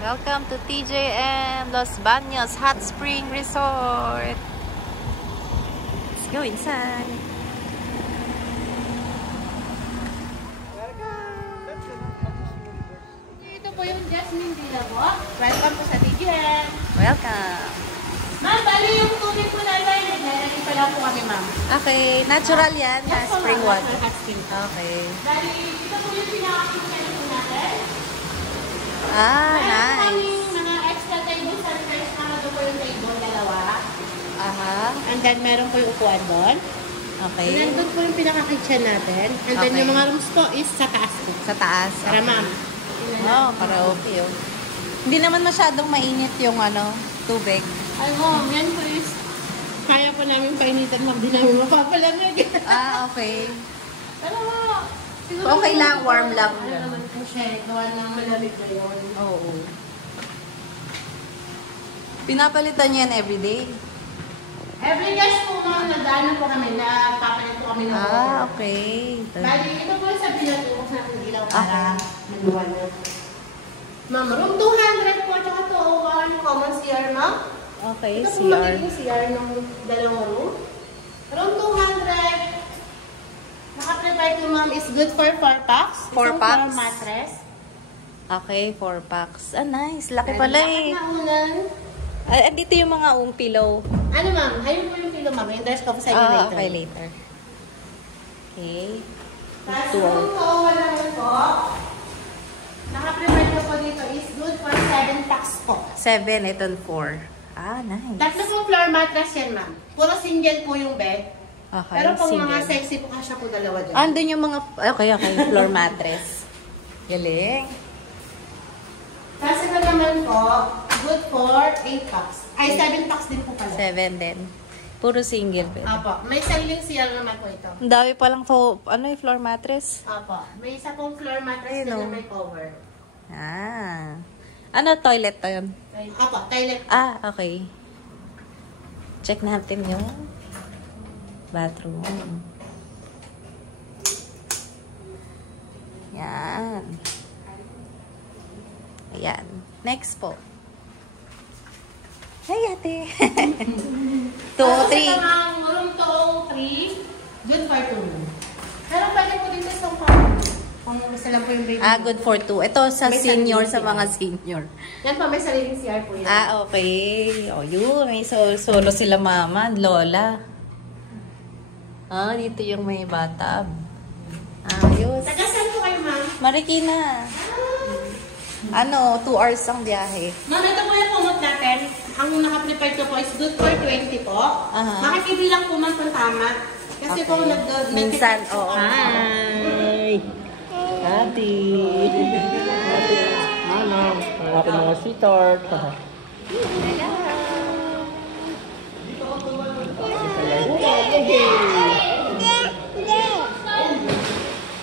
Welcome to TJM Los Baños Hot Spring Resort. Let's go inside. Ito po yung Jasmine Villa po. Welcome po sa TJM. Welcome. Ma'am, bali yung tubig po natin. Naglalagay pa lang po kami, ma'am. Okay, natural yan. Yes, Hot spring ma'am. water. Hot spring. Okay. Bali, ito po yung pinaka-pinaka po natin. Ah, Meron nice. kaming mga extra tables and chairs na doon po yung table, dalawa. Aha. And then meron po yung upuan doon. Okay. And then doon po yung pinaka-kitchen natin. And then Okay. yung mga rooms po is sa taas po. Sa taas. Para ma'am. Oh, para okay. Oh. Hindi naman masyadong mainit yung tubig. Ay, ma'am, yan po is kaya po namin painitan, ma'am. Di namin mapapalamig. Ah, okay. Pero siguro Okay lang, warm lang. Ano naman po siya, gawa ng malamig na yun. Oo. Pinapalitan niyan everyday? Every guys po, ma'am, nagdaan po kami, nagpapalit po kami ng water. Ah, okay. Bali, ito po yung sabi natin kung saan ang ilaw Okay. para maluwan. Ma'am, room 200 po, tsaka to, common CR, ma'am. Okay, Ito po CR. magiging CR ng dalawang room. Room 200, naka-prepare po, ma'am, is good for 4 packs. 4 Isang packs? floor mattress. Okay, 4 packs. Ah, nice. Laki pala eh. Naunan. Ah, andito yung mga pillow. Ano, ma'am? Ayun po yung pillow, ma'am. Yung ko po sa inyo Ah, later. okay, later. Okay. Tapos Two. room 2, naman po. Naka-prepare ko po dito is good for 7 packs po. 7, ito 4. Ah, nice. Tatlo po floor mattress yan, ma'am. Puro single po yung bed. Okay, Pero pag mga single. sexy po kasya po dalawa dyan. Andun yung mga, okay, floor mattress. Galing. Kasi ito naman po, good for 8 packs. Ay, 7 packs din po pala. 7 din. Puro single bed. Apo. May sailing CR naman po ito. Ang dami palang floor mattress. Apo. May isa pong floor mattress Ayun, na oh. may cover. Ah. Ano toilet to yun? Apo, toilet. Ah, okay. Check natin yung bathroom. Yan. Ayan. Next po. Hey, ate. 2, Tapos 3. ito ang room 203, good for 2. Pero pwede po dito sa kung gusto lang po yung baby. Ah, good for 2. Ito sa May senior, sariling sa CR. mga senior. Yan po, may sariling CR po yan. Ah, okay. O, yun. May solo sila mama, lola. Ah, dito yung may bathtub. Ayos. Taga saan po kayo, ma'am? Marikina. 2 hours ang biyahe. Ma'am, ito po yung kumot natin. Ang naka-prepare ko po is good for 20 po. Aha. Makikibilang po, ma'am, kung tama. Kasi Okay. po, Minsan, oo. Hi! Ate! Ano? Ako mga sweetheart.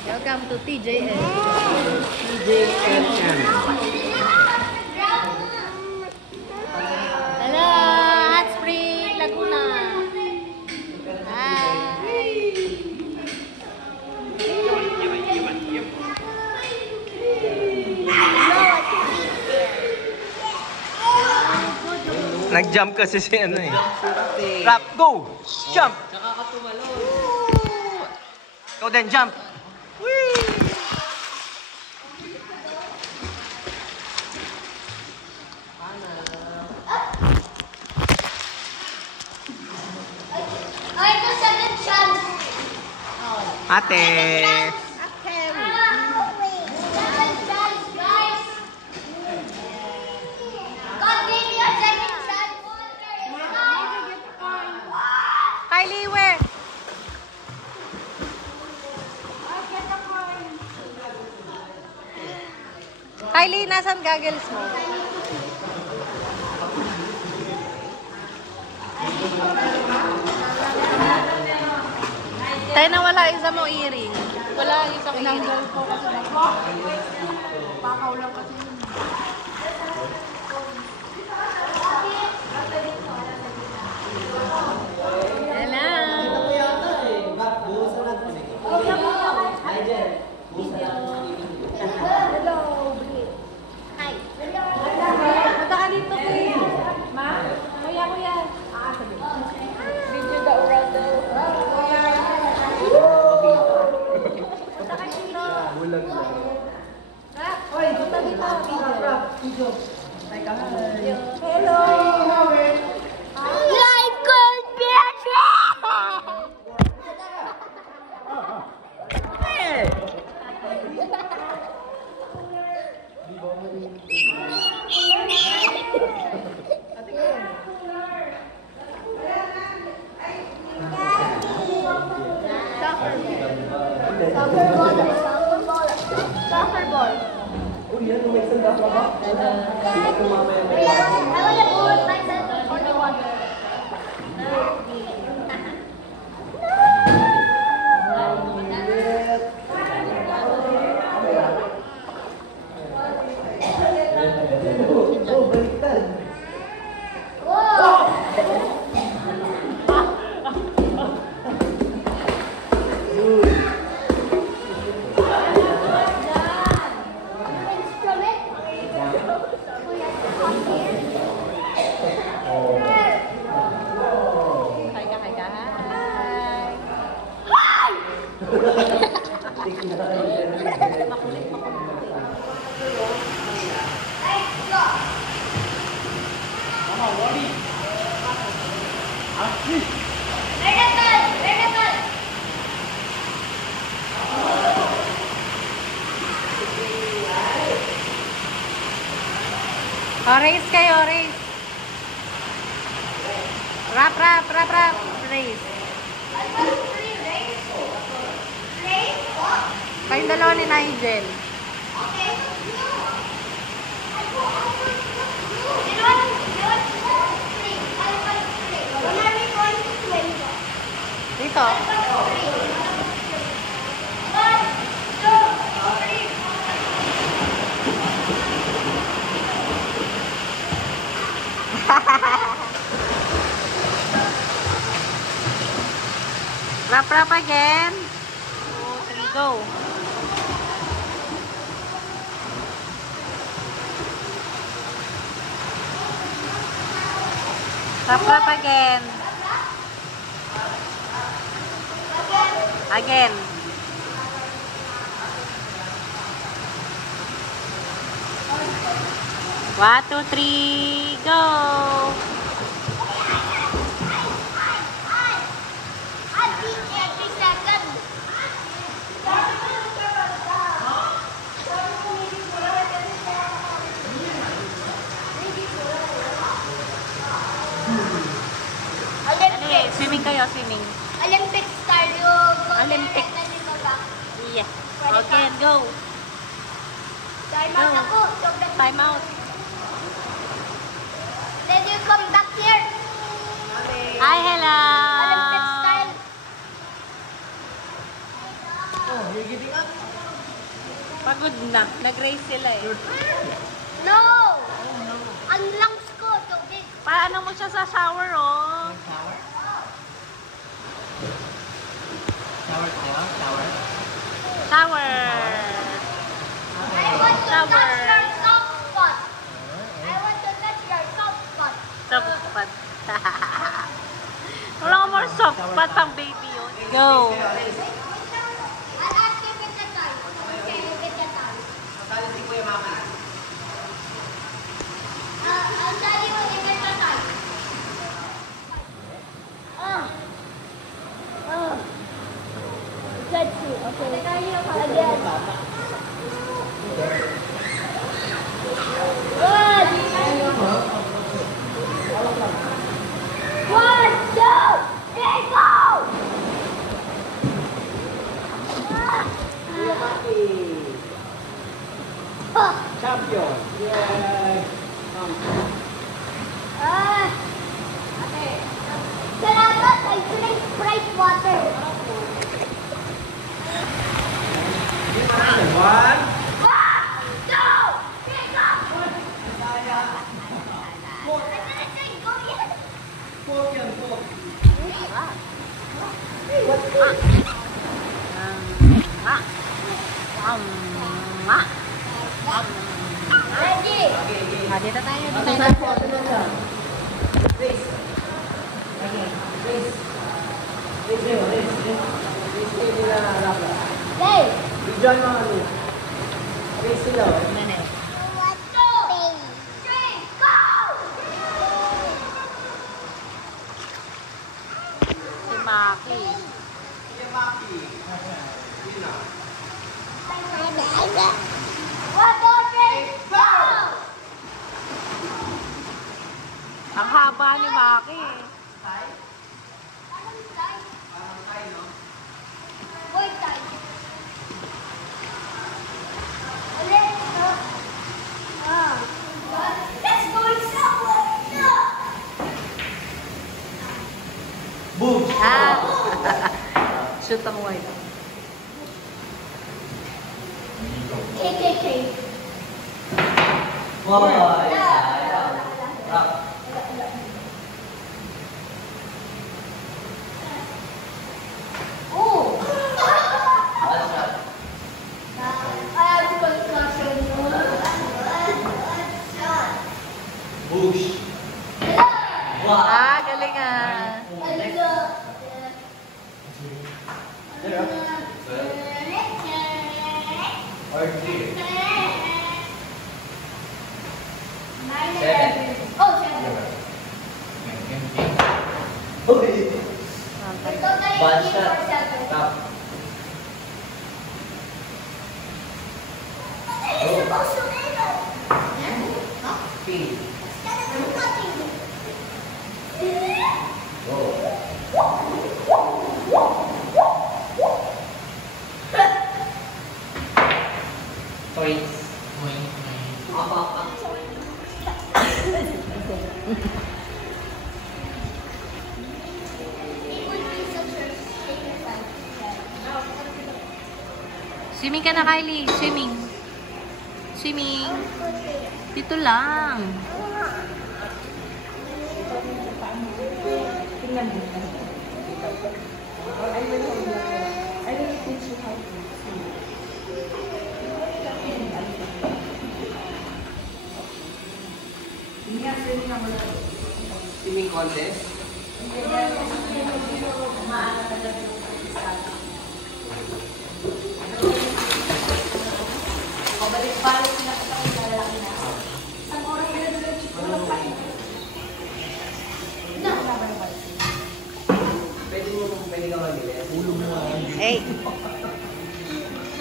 Welcome to TJM. Hello, Hot Spring, Laguna. Hi. Nag-jump kasi si ano eh. Rap, go! Jump! Go then, jump! Ate! Kylie, where? Kylie, nasan goggles mo? Tayo na wala isa mo earring. Wala isang earring. Pakaw lang kasi. Hello. Like good bitch! Soccer ball. Uy, yan, may sanda ka ba? Ito mamaya may I want to go with myself on the water. Oh, baliktad. Race kayo, race. Rap. Race. Kayong dalawa ni Nigel. Dito. Rap again. 2, 3, go. Rap again. Again. One, two, three, go. Swimming kayo, swimming. Olympic star yung Olympic. Yeah. Okay, go. Time out ako. Time out. Then you come back here. Hi, hello. Olympic style. Oh, you're giving up? Pagod na. Nag-race sila eh. No! Ang lungs ko, tubig. Paano mo siya sa shower, oh? Shower? Shower tayo? Shower? Shower. I want to touch your soft spot. I want to touch your soft spot. Soft spot. Wala ka more soft spot pang baby yun. Go. I'll ask you with the time. Okay, with the time. Kasali si Kuya Mama. I'll tell you when you get the time. Let's see. Okay. Again. One, two, three, go! Champion! Yay! Okay. Salamat, I drink Sprite water. One! One, two, three, go! I'm gonna say go yet. Pork yan, pork. Ready? Dito tayo. Race. Race. Race nyo, race. Race kayo nila Rafa. Hey. Bigyan mo ano. Race sila. One, two, haba ni Maki. Boom! Ah! Shoot ang white. Wow! Rap. Bush. Wow! Ah, galing ah. Or three. Okay. Bad shot. Top. Pin. Toys. Apa? Swimming ka na, Kylie. Swimming. Swimming. Dito lang. Swimming contest? Pwede ka mag-ilis. Ulong mo nga. Eh.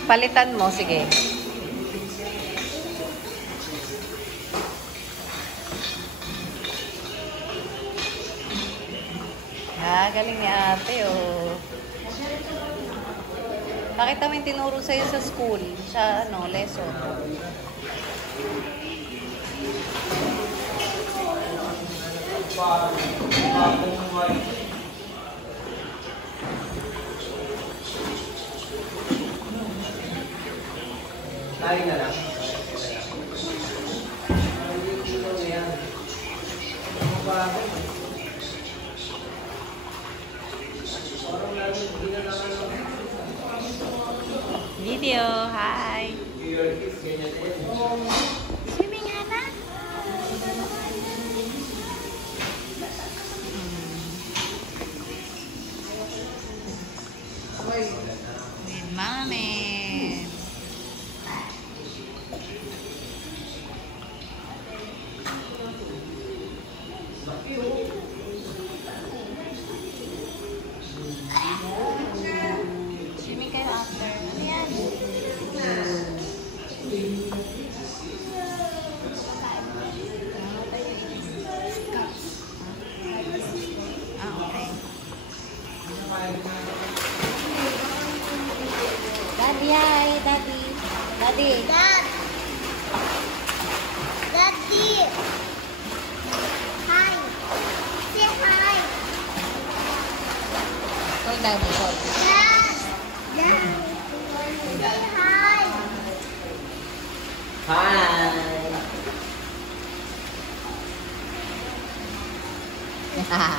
Palitan mo, sige. Ah, galing ni ate, oh. Bakit namin tinuro sa'yo sa school? Sa, ano, lesson? Tayo na lang. Video, hi! Swimming, Hana? With mommy. Swimming kayo after. Ano yan? Ah, okay. Daddy, hi! Daddy! Daddy! Dad! Daddy! Hi! Say hi! Call Daddy, call. Dad! Dad! Say hi! Hi! Haha.